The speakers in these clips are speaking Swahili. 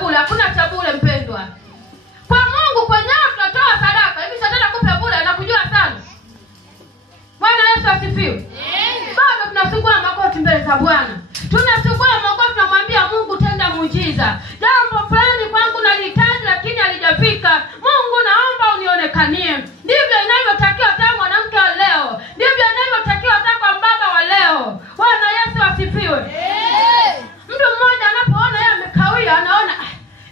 bure. Hakuna cha bure mpendwa. Kwa Mungu kwenyewe tunatoa sadaka. Hivi sadaka kupe bure anakujua sana. Bwana Yesu asifiwe. Baba tunasugua magoti mbele za Bwana. Tunasugua magoti tunamwambia Mungu tenda muujiza. Jambo fulani kwangu nalihitaji lakini halijafika. Mungu naomba unionekanie. Ndivyo inavyotakiwa hata mwanamke wa leo. Ndivyo inavyotakiwa hata kwa baba wa leo. Bwana Yesu asifiwe. Mtu mmoja anapoona yeye amekawia anaona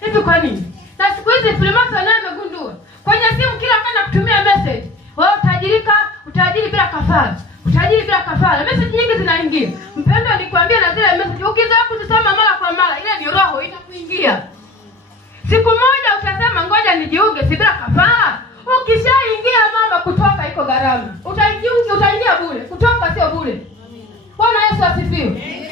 hivi kwa nini? Na siku hizi Freemason naye amegundua. Kwenye simu kila kana kutumia message. Wewe utajiri bila kafara. Utajiri bila kafara. Message nyingi zinaingia. Mpendo nikwambia na zile message ukizoea kuzisoma mara kwa mara ile ni roho inakuingia. Siku moja utasema ngoja nijiunge si bila kafara. Ukishaingia mama kutoka iko gharama. Utaingia bure. Kutoka sio bure. Bwana Yesu asifiwe.